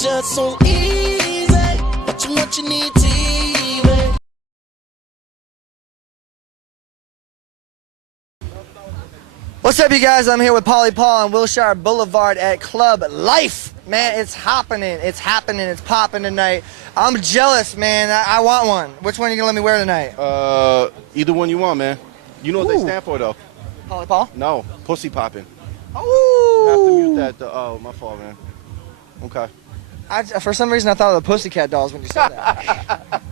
just so easy. What you need TV. What's up, you guys? I'm here with Pauly Paul on Wilshire Boulevard at Club Life. Man, it's happening. It's happening. It's popping tonight. I'm jealous, man. I want one. Which one are you gonna let me wear tonight? Either one you want, man. You know what they stand for, though. Pauly Paul? No, pussy popping. Oh. You have to mute that. Oh, my fault, man. Okay. For some reason, I thought of the Pussycat Dolls when you said that.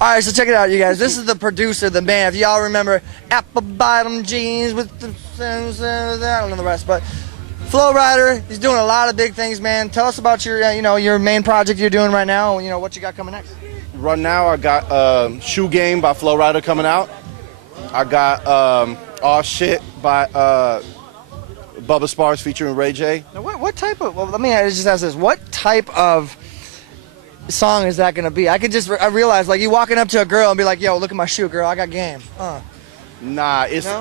All right, so check it out, you guys. This is the producer, the man. If y'all remember, apple bottom jeans with the I don't know the rest, but Flo Rida, he's doing a lot of big things, man. Tell us about your, your main project you're doing right now. What you got coming next. Right now, I got Shoe Game by Flo Rida coming out. I got Aw Shit by Bubba Sparks featuring Ray J. Now, what type of? Well, let me just ask this: what type of song is that gonna be? I realized, like, you walking up to a girl and be like, "Yo, look at my shoe, girl. I got game." Nah, it's No?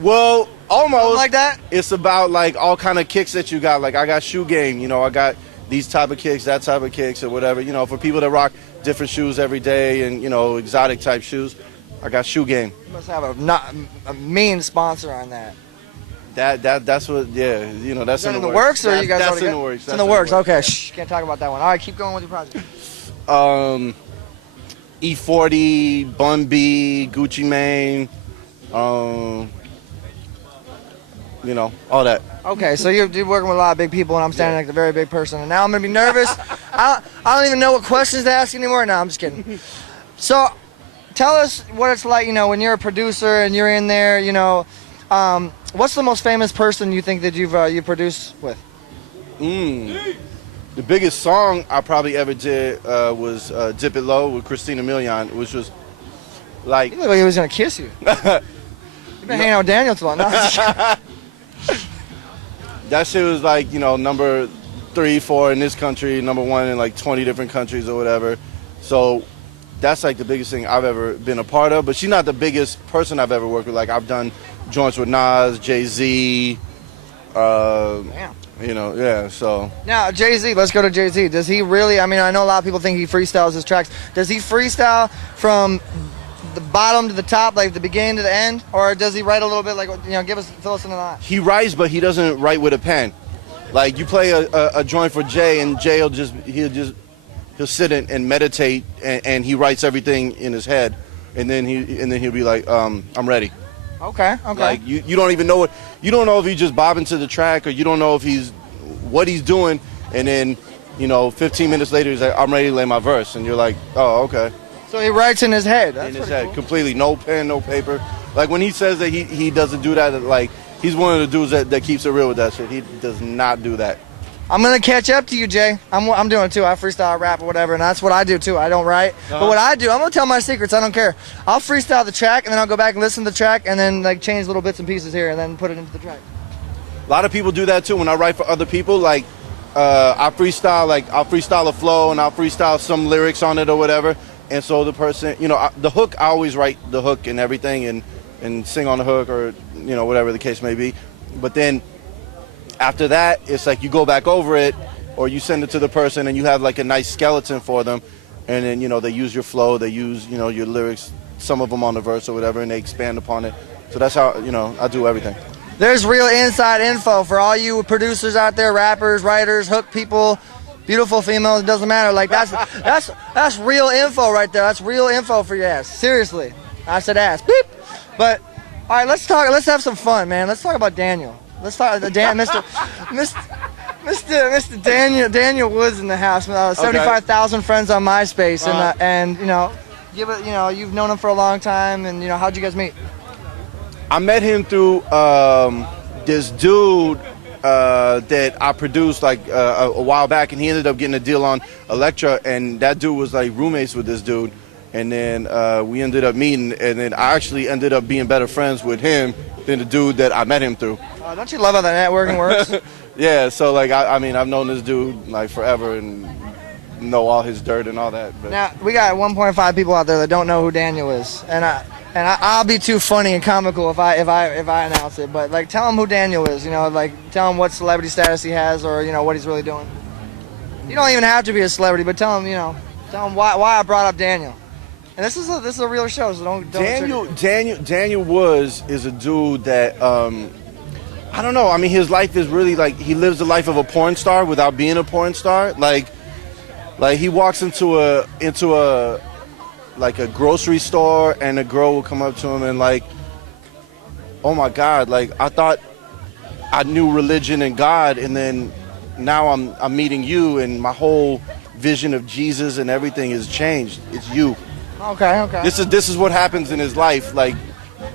well, almost Something like that. It's about like all kind of kicks that you got. Like I got Shoe Game, I got these type of kicks, that type of kicks, or whatever. For people that rock different shoes every day and exotic type shoes, I got Shoe Game. You must have a mean sponsor on that. That's what, yeah, that's Is that in the works, or you guys that's already in got? the works. It's in the works. Okay, can't talk about that one. All right, keep going with your project. E40, Bun B, Gucci Mane, all that. Okay, so you're working with a lot of big people, and I'm standing like a very big person, and now I'm gonna be nervous. I don't even know what questions to ask anymore. No, I'm just kidding. So, tell us what it's like, when you're a producer and you're in there. What's the most famous person you think that you produced with? The biggest song I probably ever did was Dip It Low with Christina Milian, which was like... You look like he was going to kiss you. You've been hanging out with Daniel too long. No, that shit was like, number 3, 4 in this country, number 1 in like 20 different countries or whatever. So that's like the biggest thing I've ever been a part of. But she's not the biggest person I've ever worked with. Like I've done joints with Nas, Jay-Z, Damn. Yeah, so. Now, Jay-Z, let's go to Jay-Z. Does he really, I know a lot of people think he freestyles his tracks. Does he freestyle from the bottom to the top, like the beginning to the end? Or does he write a little bit, like, fill us into that? He writes, but he doesn't write with a pen. Like you play a joint for Jay, and Jay he'll sit and meditate, and he writes everything in his head, and then he'll be like, I'm ready. Okay. Like you don't even know you don't know if he's just bobbing to the track, or you don't know if what he's doing, and then 15 minutes later he's like, I'm ready to lay my verse, and you're like, oh, okay. So he writes in his head. That's in his head, cool. completely, no pen, no paper. Like when he says that he doesn't do that, like he's one of the dudes that keeps it real with that shit. He does not do that. I'm gonna catch up to you, Jay. I'm doing it too. I freestyle rap or whatever, and that's what I do too. I don't write, but what I do, I'm gonna tell my secrets. I don't care. I'll freestyle the track, and then I'll go back and listen to the track, and then like change little bits and pieces here, and then put it into the track. A lot of people do that too. When I write for other people, like I freestyle, like I'll freestyle a flow, and I'll freestyle some lyrics on it or whatever. And so the person, the hook, I always write the hook and everything, and sing on the hook, or whatever the case may be. But then after that, it's like you go back over it, or you send it to the person, and you have like a nice skeleton for them, and then they use your flow, they use your lyrics, some of them on the verse or whatever, and they expand upon it. So that's how I do everything. There's real inside info for all you producers out there, rappers, writers, hook people, beautiful females. It doesn't matter. Like that's real info right there. That's real info for your ass. Seriously, I said ass. Beep. But all right, let's talk. Let's have some fun, man. Let's talk about Daniel. Let's talk Mr. Daniel Woods in the house. 75,000 friends on MySpace, and you've known him for a long time, and how'd you guys meet? I met him through this dude that I produced like a while back, and he ended up getting a deal on Elektra, and that dude was like roommates with this dude, and then we ended up meeting, and then I actually ended up being better friends with him than the dude that I met him through. Don't you love how the networking works? Yeah, so like I've known this dude like forever and know all his dirt and all that. But. Now we got 1.5 people out there that don't know who Daniel is, and I'll be too funny and comical if I announce it. But like, tell him who Daniel is. Like tell him what celebrity status he has, or what he's really doing. You don't even have to be a celebrity, but tell them why I brought up Daniel. And this is a real show, so don't. Daniel Woods is a dude that I don't know. I mean, his life is really like he lives the life of a porn star without being a porn star. Like he walks into a like a grocery store, and a girl will come up to him and like, oh my God, like I thought I knew religion and God, and then now I'm meeting you, and my whole vision of Jesus and everything has changed. It's you. Okay. This is what happens in his life, like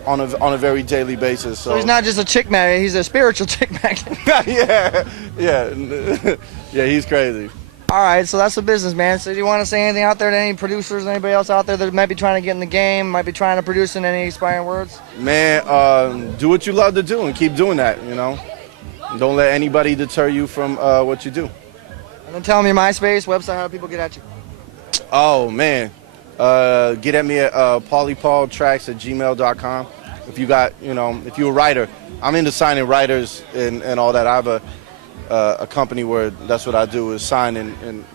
on a very daily basis. So he's not just a chick magnet; he's a spiritual chick magnet. yeah. He's crazy. All right, so that's the business, man. So do you want to say anything out there to any producers, anybody else out there that might be trying to get in the game, might be trying to produce in any inspiring words? Man, do what you love to do and keep doing that. You know, don't let anybody deter you from what you do. And then tell them your MySpace website, how do people get at you? Oh man, get at me at paulypaultracks@gmail.com. If you got, if you're a writer, I'm into signing writers and all that. I have a company where that's what I do is sign and.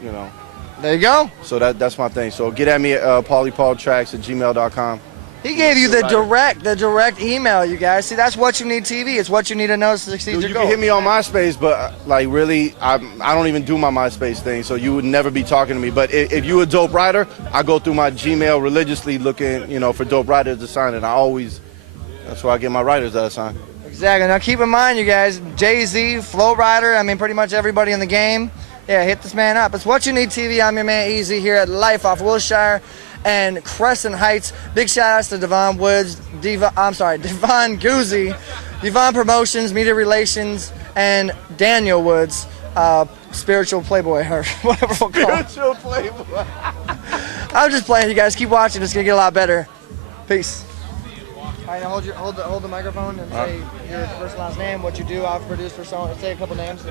There you go. So that's my thing. So get at me at paulypaultracks@gmail.com. He gave you the direct email, you guys. See, that's what you need TV. It's what you need to know to succeed your You goal. can hit me on MySpace, but like really, I don't even do my MySpace thing, so you would never be talking to me. But if you're a dope writer, I go through my Gmail religiously looking, for dope writers to sign, and that's where I get my writers that I sign. Exactly. Now keep in mind, you guys, Jay-Z, Flow Rider, I mean pretty much everybody in the game. Yeah, hit this man up. It's What You Need TV. I'm your man Easy here at Life off Wilshire and Crescent Heights. Big shout outs to Devon Woods, Devon Guzzi, Devon Promotions, Media Relations, and Daniel Woods, Spiritual Playboy, or whatever we'll call it. Spiritual Playboy. I'm just playing, you guys. Keep watching. It's going to get a lot better. Peace. All right, now hold the microphone and say your first and last name, what you do. I've produced for someone. Say a couple names.